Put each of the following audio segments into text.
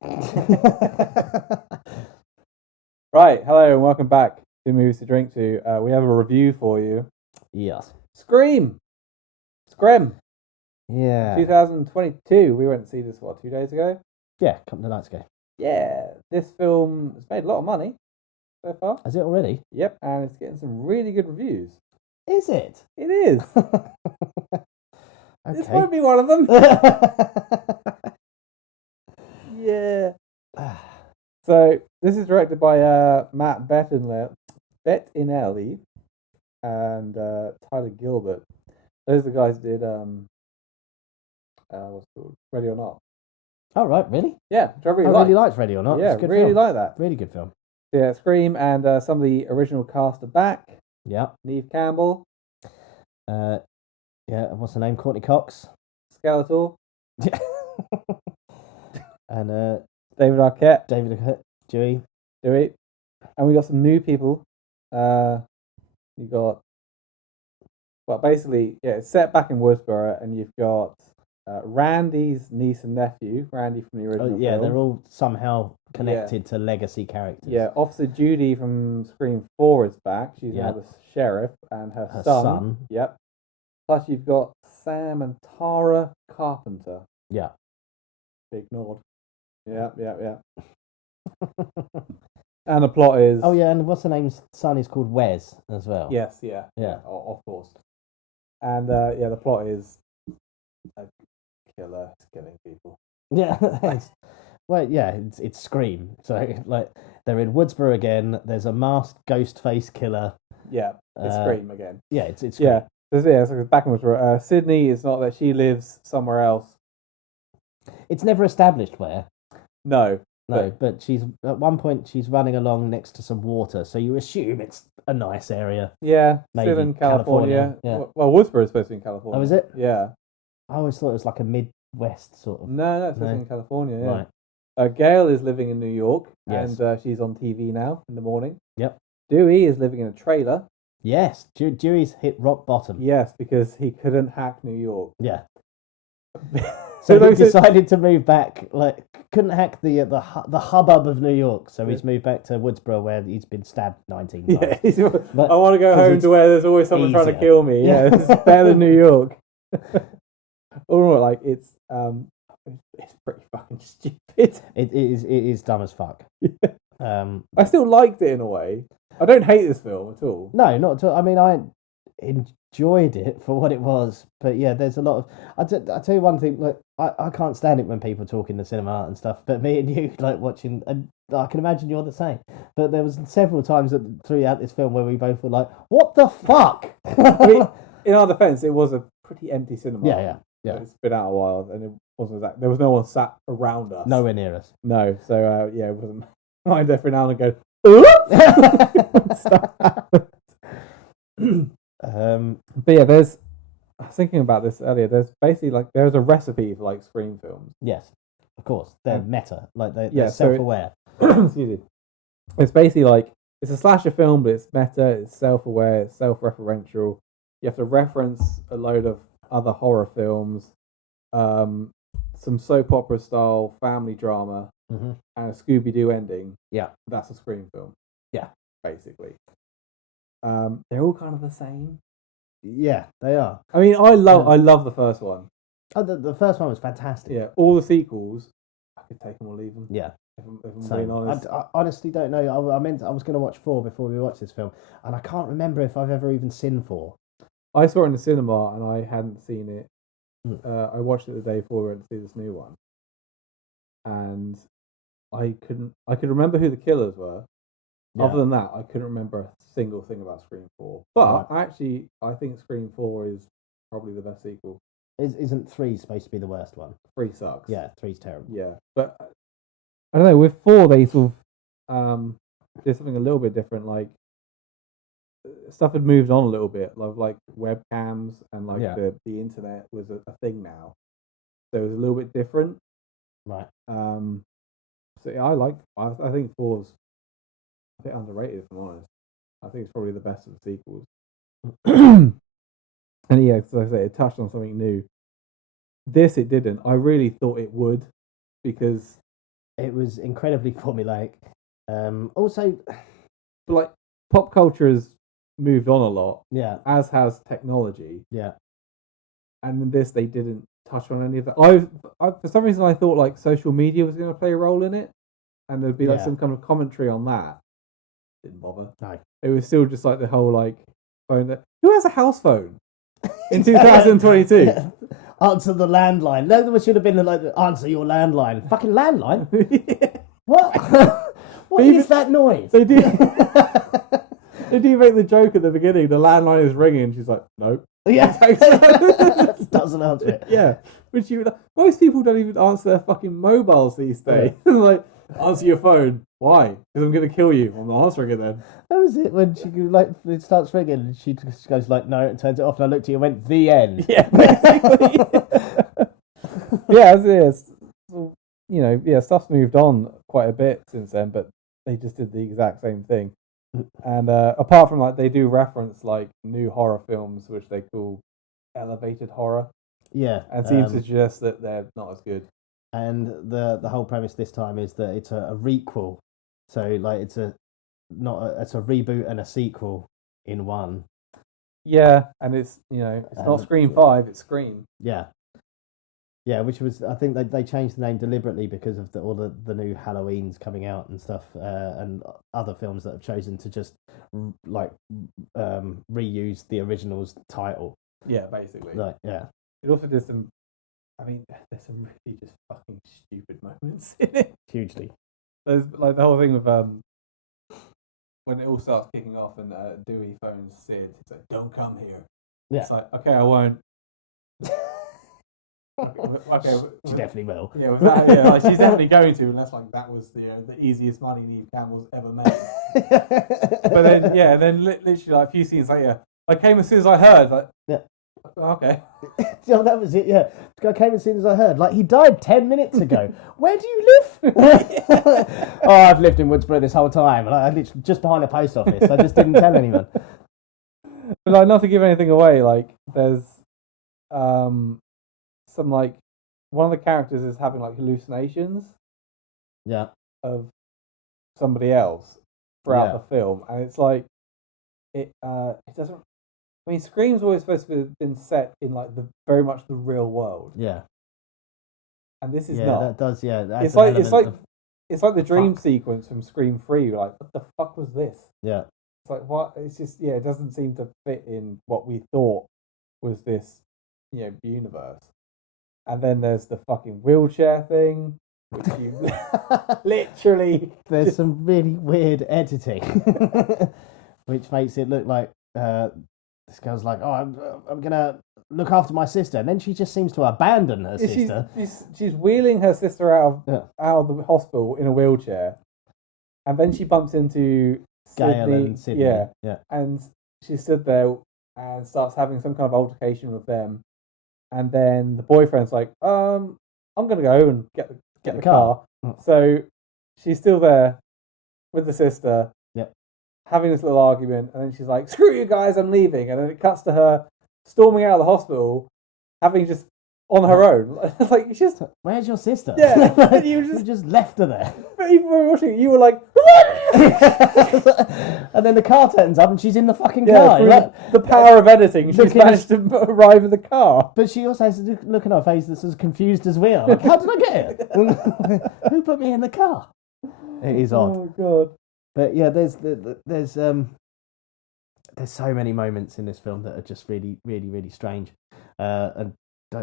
Right, hello and welcome back to Movies to Drink To. We have a review for you. Yes. Scream! 2022. We went to see this, 2 days ago? Yeah, a couple of nights ago. Yeah, this film has made a lot of money so far. Is it already? Yep, and it's getting some really good reviews. Is it? It is. Okay. This might be one of them. Yeah. So, this is directed by Matt Bettinelli and Tyler Gilbert. Those are the guys who did what's it called? Ready or Not. Oh, right, really? Yeah, which I really really liked Ready or Not. Yeah, it's a good really film. like that. Really good film. Yeah, Scream and some of the original cast are back. Yeah. Neve Campbell. Yeah, what's her name? Courtney Cox. Skeletor. Yeah. And David Arquette. Dewey. And we got some new people. You got, well, basically, yeah, it's set back in Woodsboro, and you've got Randy's niece and nephew, Randy from the original film. They're all somehow connected to legacy characters. Yeah, Officer Judy from Scream 4 is back. She's now the sheriff, and her son. Yep. Plus, you've got Sam and Tara Carpenter. Yeah. Ignored. Yeah. And the plot is... Oh, yeah, and what's her name's son is called Wes as well. Yes, yeah. Of course. And, the plot is a killer killing people. Yeah. Well, yeah, it's Scream. So, like, they're in Woodsboro again. There's a masked ghost face killer. Yeah, it's Scream again. Yeah, it's Scream. Yeah. It's back and forth. Sydney is not that she lives somewhere else. It's never established where. No, but she's at one point she's running along next to some water, so you assume it's a nice area. Yeah, maybe still in California. Yeah. Well, Woodsboro is supposed to be in California. Oh, is it? Yeah. I always thought it was like a Midwest sort of. No, it's supposed to be in California. Yeah. Right. Gail is living in New York, yes. And she's on TV now in the morning. Yep. Dewey is living in a trailer. Yes, Dewey's hit rock bottom. Yes, because he couldn't hack New York. Yeah. So he decided to move back. Like, couldn't hack the hubbub of New York, so he's moved back to Woodsboro, where he's been stabbed 19 times. Yeah, I want to go home to where there's always someone trying to kill me. Yeah, it's better than New York. Or like it's pretty fucking stupid. It is dumb as fuck. Yeah. I still liked it in a way. I don't hate this film at all. No, not at all. I mean, I enjoyed it for what it was, but yeah, there's a lot of. I tell you one thing. Like, I can't stand it when people talk in the cinema and stuff. But me and you like watching, and I can imagine you're the same. But there was several times throughout this film where we both were like, "What the fuck?" I mean, in our defense, it was a pretty empty cinema. Yeah. It's been out a while, and it wasn't that. There was no one sat around us. Nowhere near us. No, so it wasn't. Mind every now and then go. But yeah, I was thinking about this earlier. There's basically there's a recipe for like Scream films. Yes, of course, they're meta, like they're self-aware. Excuse me. It's basically it's a slasher film, but it's meta, it's self-aware, it's self-referential. You have to reference a load of other horror films, some soap opera style family drama, and a Scooby-Doo ending. Yeah, that's a Scream film. Yeah, basically. They're all kind of the same. Yeah, they are. I mean, I love the first one. Oh, the first one was fantastic. Yeah, all the sequels, I could take them or leave them. Yeah, if I'm being honest. I honestly don't know. I was going to watch 4 before we watched this film, and I can't remember if I've ever even seen 4. I saw it in the cinema, and I hadn't seen it. I watched it the day before we went to see this new one, and I could remember who the killers were. Yeah. Other than that, I couldn't remember a single thing about Scream 4. But actually, I think Scream 4 is probably the best sequel. Isn't 3 supposed to be the worst one? 3 sucks. Yeah, 3's terrible. Yeah, but I don't know. With 4, they sort of did something a little bit different. Like stuff had moved on a little bit. Like webcams and the internet was a thing now, so it was a little bit different. Right. So yeah, I think 4's a bit underrated, if I'm honest. I think it's probably the best of the sequels. And yeah, as I say, it touched on something new. This it didn't. I really thought it would, because it was incredibly formulaic. Also, But like pop culture has moved on a lot, yeah, as has technology. yeah, And in this, they didn't touch on any of that. For some reason, I thought like social media was going to play a role in it, and there'd be like Yeah. some kind of commentary on that. Didn't bother. no. It was still just like the whole like phone that who has a house phone in 2022. Yeah. Answer the landline. No, there should have been like answer your landline. Fucking landline. What? What is that noise? They do. They do make the joke at the beginning. The landline is ringing. She's like, nope. Yeah. Doesn't answer it. Yeah, which most people don't even answer their fucking mobiles these days. Like, answer your phone. Why? Because I'm gonna kill you. I'm not answering it then. That was it when she like it starts ringing and she just goes like no and turns it off and I looked at you and went the end. Yeah, basically. Yeah, as it is. You know, yeah, stuff's moved on quite a bit since then, but they just did the exact same thing. And apart from like, they do reference like new horror films, which they call elevated horror. Yeah, and seem to suggest that they're not as good. And the whole premise this time is that it's a requel, so like it's a reboot and a sequel in one. Yeah, and it's it's not Scream 5, it's Scream. Yeah. Yeah, which was I think they changed the name deliberately because of all the new Halloweens coming out and stuff, and other films that have chosen to just like reuse the original's title. Yeah, basically. Like, yeah. It also did some. I mean, there's some really just fucking stupid moments in it. Hugely. There's like the whole thing with when it all starts kicking off and Dewey phones Sid. It's like, "Don't come here." Yeah. It's like, okay, I won't. Okay, she definitely will. Yeah, like, she's definitely going to, unless like that was the easiest money Neve Campbell's ever made. But then, literally like a few scenes later, I came as soon as I heard. Like, yeah. Okay. So that was it. Yeah, I came as soon as I heard. Like he died 10 minutes ago. Where do you live? Oh, I've lived in Woodsboro this whole time, and I literally just behind the post office. I just didn't tell anyone. But like, not to give anything away, like there's some like one of the characters is having like hallucinations. Yeah. Of somebody else throughout the film, and it's like it doesn't. I mean, Scream's always supposed to have been set in like very much the real world. Yeah. And this is not. not. That does, yeah. It's like the dream sequence from Scream 3. You're like, what the fuck was this? Yeah. It's like what? It's just it doesn't seem to fit in what we thought was this, universe. And then there's the fucking wheelchair thing, which you literally. There's some really weird editing, which makes it look like this girl's like, oh, I'm gonna look after my sister, and then she just seems to abandon her sister. She's wheeling her sister out of the hospital in a wheelchair, and then she bumps into Gail and Sydney. Yeah, and she stood there and starts having some kind of altercation with them. And then the boyfriend's like, I'm gonna go and get the car. So she's still there with the sister, having this little argument, and then she's like, "Screw you guys, I'm leaving." And then it cuts to her storming out of the hospital, having just on her own. It's like, it's just, where's your sister? Yeah, you just left her there. But even when we were watching it, you were like, and then the car turns up and she's in the fucking car. Like, the power of editing, she's managed to arrive in the car. But she also has a look in her face that's as confused as we are. Like, how did I get here? Who put me in the car? It is odd. Oh god. But yeah, there's so many moments in this film that are just really, really, really strange, and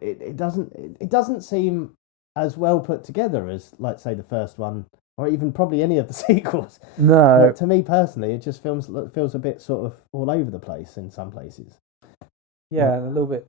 it doesn't seem as well put together as, like, say, the first one, or even probably any of the sequels. No, to me personally, it just feels a bit sort of all over the place in some places. Yeah, and a little bit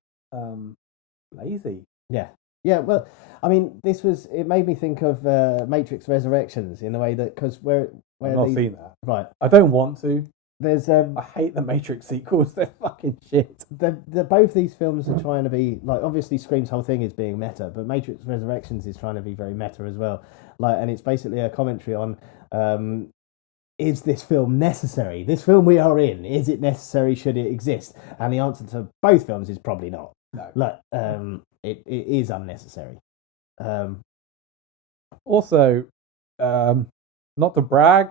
lazy. Yeah. Well, I mean, it made me think of Matrix Resurrections in a way that because where I've not seen that. Right. I don't want to. There's I hate the Matrix sequels. They're fucking shit. Both these films are trying to be like, obviously Scream's whole thing is being meta, but Matrix Resurrections is trying to be very meta as well. Like, and it's basically a commentary on is this film necessary? This film we are in, is it necessary? Should it exist? And the answer to both films is probably not. No. Like, it is unnecessary. Also, not to brag,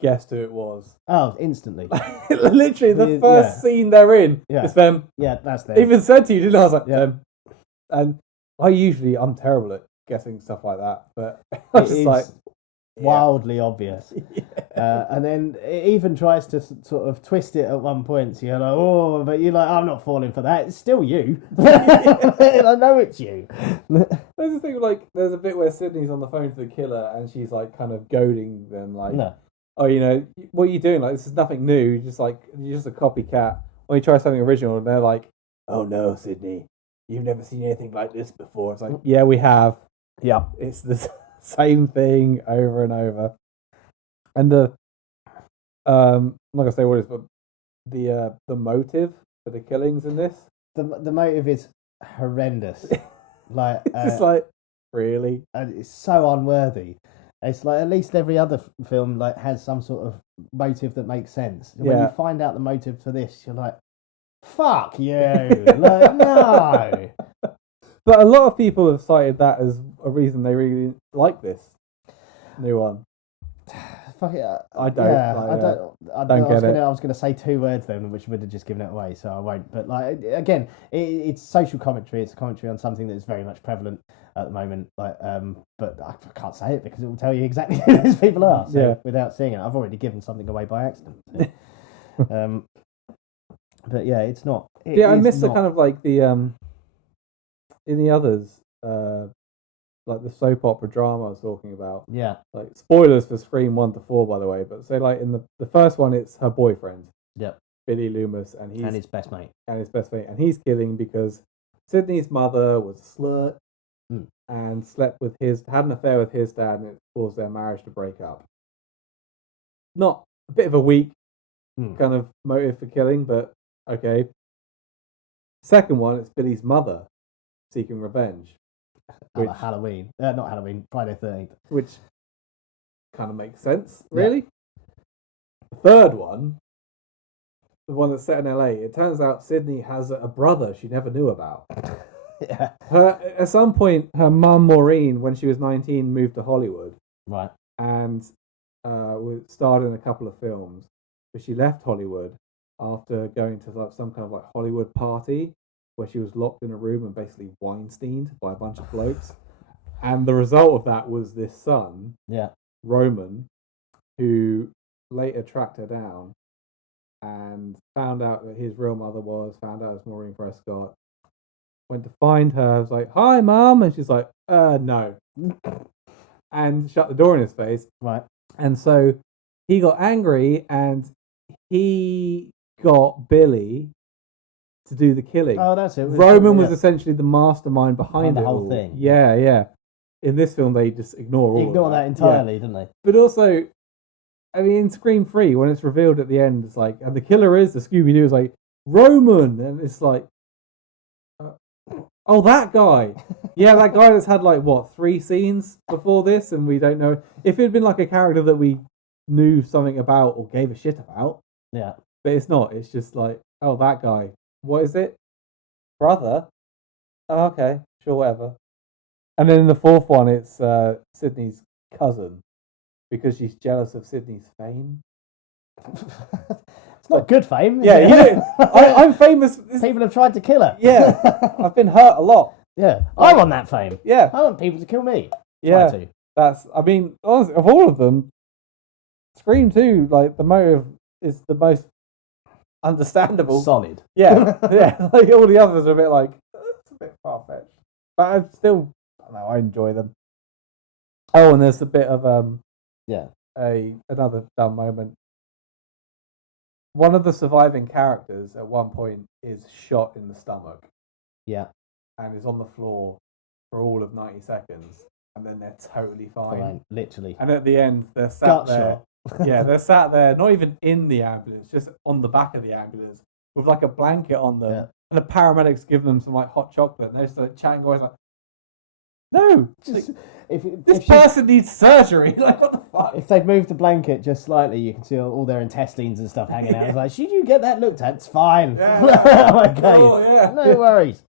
guessed who it was. Oh, instantly. Literally, the first scene they're in is them. Yeah, that's them. Even said to you, didn't I? I was like, them. And I'm terrible at guessing stuff like that, but I was just like, wildly obvious. And then it even tries to sort of twist it at one point. So you're like, oh, but you're like, I'm not falling for that. It's still you. I know it's you. There's a thing like, there's a bit where Sydney's on the phone to the killer and she's like kind of goading them, like, oh, you know, what are you doing? Like, this is nothing new. You're just a copycat. Or you try something original, and they're like, oh no, Sydney, you've never seen anything like this before. It's like, yeah, we have. Yeah, it's the same thing over and over. And I'm not gonna say what it is, but the motive for the killings in this, the motive is horrendous. Like, it's just like, really, and it's so unworthy. It's like at least every other film like has some sort of motive that makes sense. When you find out the motive for this, you're like, fuck you. Like, no. But a lot of people have cited that as a reason they really like this new one. Fuck it. I don't. I don't get it. I was gonna say two words then, which would have just given it away, so I won't. But like again, it's social commentary. It's a commentary on something that's very much prevalent at the moment. Like, but I can't say it because it will tell you exactly who these people are. So without seeing it, I've already given something away by accident. So. But yeah, it's not. I missed the kind of like the in the others, like the soap opera drama I was talking about. Yeah. Like, spoilers for Scream 1 to 4, by the way. But say like in the first one, it's her boyfriend. Yep. Billy Loomis, and his best mate. And he's killing because Sydney's mother was a slut and had an affair with his dad, and it caused their marriage to break up. Not a bit of a weak kind of motive for killing, but okay. Second one, it's Billy's mother seeking revenge. Halloween. Not Halloween, Friday 13th. Which kind of makes sense, really. The third one, the one that's set in LA, it turns out Sydney has a brother she never knew about. Yeah. At some point, her mum, Maureen, when she was 19, moved to Hollywood. Right. And starred in a couple of films. But she left Hollywood after going to like some kind of like Hollywood party where she was locked in a room and basically Weinsteined by a bunch of blokes. And the result of that was this son, Roman, who later tracked her down and found out that his real mother found out it was Maureen Prescott, went to find her, was like, hi, Mum, and she's like, no. And shut the door in his face. Right. And so he got angry and he got Billy to do the killing. Oh, that's it. Roman was essentially the mastermind behind the whole thing. Yeah, yeah. In this film, they just ignore that entirely, didn't they? But also, I mean, in Scream 3, when it's revealed at the end, it's like, and the killer is, the Scooby-Doo is like, Roman! And it's like, oh, that guy! Yeah, that guy that's had like, 3 scenes before this, and we don't know. If it had been like a character that we knew something about or gave a shit about. Yeah. But it's not. It's just like, oh, that guy. What is it? Brother? Oh, okay. Sure, whatever. And then in the fourth one, it's Sydney's cousin because she's jealous of Sydney's fame. It's not good fame. Yeah, you know, I'm famous. People have tried to kill her. Yeah, I've been hurt a lot. Yeah, I want that fame. Yeah, I want people to kill me. Yeah, I mean, honestly, of all of them, Scream 2, like, the motive is the most understandable. Solid. Yeah, yeah. Like, all the others are a bit like, it's a bit far-fetched. But I still, I don't know, I enjoy them. Oh, and there's a bit of, another dumb moment. One of the surviving characters at one point is shot in the stomach. Yeah. And is on the floor for all of 90 seconds. And then they're totally fine. Literally. And at the end, they're sat there. Yeah, they're sat there, not even in the ambulance, just on the back of the ambulance with like a blanket on them. Yeah. And the paramedics give them some like hot chocolate. And they're just like chatting away. Like, no, just, this person needs surgery. Like, what the fuck? If they'd moved the blanket just slightly, you can see all their intestines and stuff hanging out. It's like, should you get that looked at? It's fine. Yeah. Okay. Oh, yeah. No worries.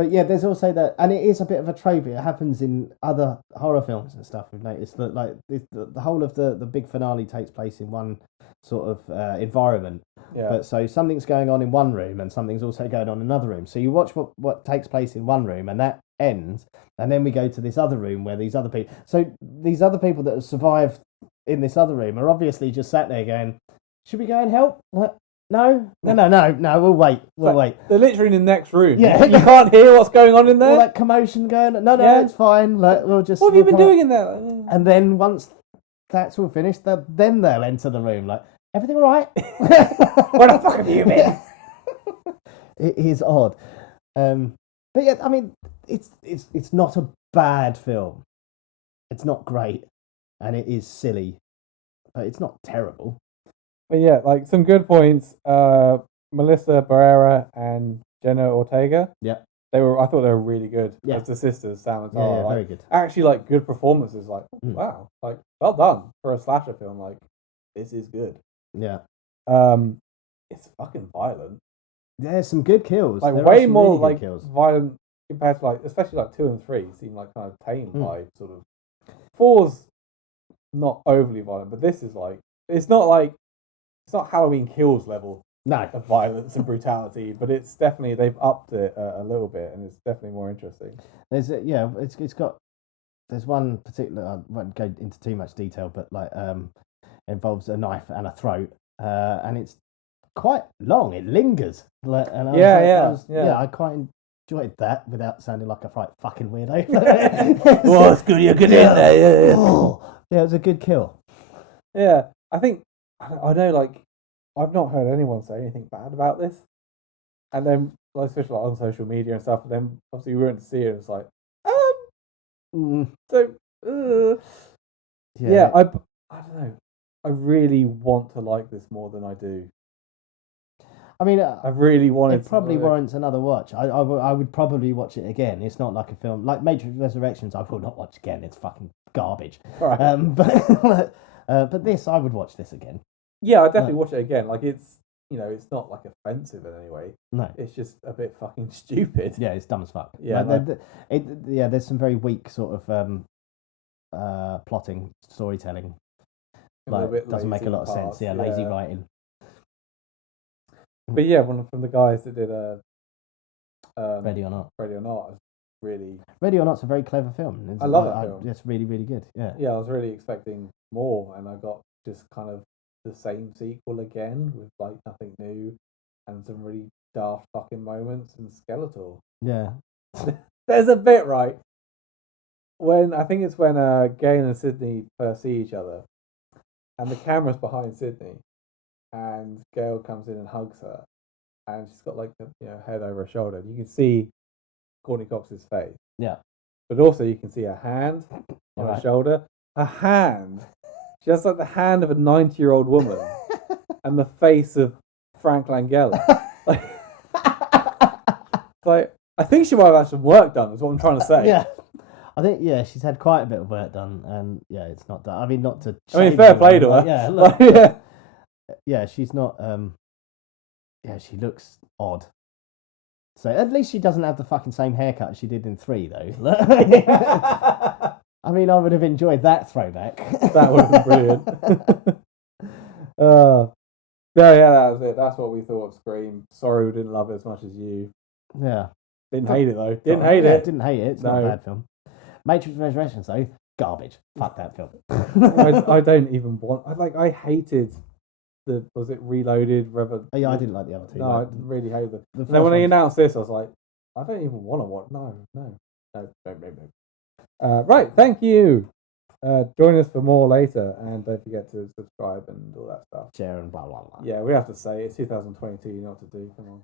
But yeah, there's also that, and it is a bit of a trope. It happens in other horror films and stuff. We've noticed that, like, the whole of the big finale takes place in one sort of environment. Yeah. But so something's going on in one room, and something's also going on in another room. So you watch what takes place in one room, and that ends, and then we go to this other room where these other people. So these other people that have survived in this other room are obviously just sat there going, "Should we go and help?" Like, no. We'll wait. We'll wait. They're literally in the next room. Yeah. You can't hear what's going on in there. All that commotion going. No, Yeah. it's fine. Like, we'll just. What have you been come doing in there? And then once that's all finished, then they'll enter the room. Like, everything all right? Where the fuck have you been? It is odd. But yeah, I mean, it's not a bad film. It's not great, and it is silly, but it's not terrible. But yeah, like some good points. Melissa Barrera and Jenna Ortega. Yeah. I thought they were really good. Yeah. As the sisters, Sam and Tara. Yeah, like, very good. Actually, like, good performances. Like, wow. Like, well done for a slasher film. Like, this is good. Yeah. It's fucking violent. There's some good kills. Like, there way are some more, really good like, kills. violent compared to, like, especially, like, 2 and 3 seem, like, kind of tame by sort of... 4's not overly violent, but this is, like... It's not Halloween Kills level of violence and brutality, but it's definitely... They've upped it a little bit, and it's definitely more interesting. It's got... There's one particular... I won't go into too much detail, but, like, involves a knife and a throat, and it's quite long. It lingers. Like, and I quite enjoyed that without sounding like a fucking weirdo. Well, it's good you get in there. Yeah. Oh, yeah, it was a good kill. Yeah, I think I know. Like, I've not heard anyone say anything bad about this, and then, like, especially like on social media and stuff. And then obviously we went to see it. It's like, yeah. I don't know. I really want to like this more than I do. I mean, I really wanted. It probably warrants another watch. I would probably watch it again. It's not like a film like Matrix Resurrections. I will not watch again. It's fucking garbage. Right. But this, I would watch this again. Yeah, I definitely watch it again. Like, it's it's not like offensive in any way. No, it's just a bit fucking stupid. Yeah, it's dumb as fuck. Yeah, there's some very weak sort of plotting, storytelling. Like, doesn't make a lot of sense. Yeah, lazy writing. But yeah, one from the guys that did Ready or Not. Ready or Not, really. Ready or Not's a very clever film. I love that film. It's really, really good. Yeah. Yeah, I was really expecting more, and I got just kind of the same sequel again with, like, nothing new and some really daft fucking moments and Skeletor. Yeah. There's a bit, right, when I think it's when Gail and Sydney first see each other, and the camera's behind Sydney, and Gail comes in and hugs her, and she's got, like, head over her shoulder, and you can see Courtney Cox's face. Yeah. But also you can see a hand on her shoulder. A hand. She has, like, the hand of a 90-year-old woman and the face of Frank Langella. Like, I think she might have had some work done, is what I'm trying to say. Yeah. I think, she's had quite a bit of work done, and it's not done. I mean, not to... fair play to her. Yeah, look, yeah, she's not... she looks odd. So at least she doesn't have the fucking same haircut she did in 3, though. I mean, I would have enjoyed that throwback. That would have been brilliant. That was it. That's what we thought of Scream. Sorry we didn't love it as much as you. Yeah. Didn't hate it, though. Didn't hate it. Didn't hate it. It's not a bad film. Matrix Resurrections, though, garbage. Fuck that film. I don't even want... I hated... Was it Reloaded? I didn't like the other two. No, I really hated them. Then when they announced this, I was like, I don't even want to watch. No. Right, thank you. Join us for more later, and don't forget to subscribe and all that stuff. Share and blah, blah, blah. Yeah, we have to say it's 2022. You know what to do. Come on.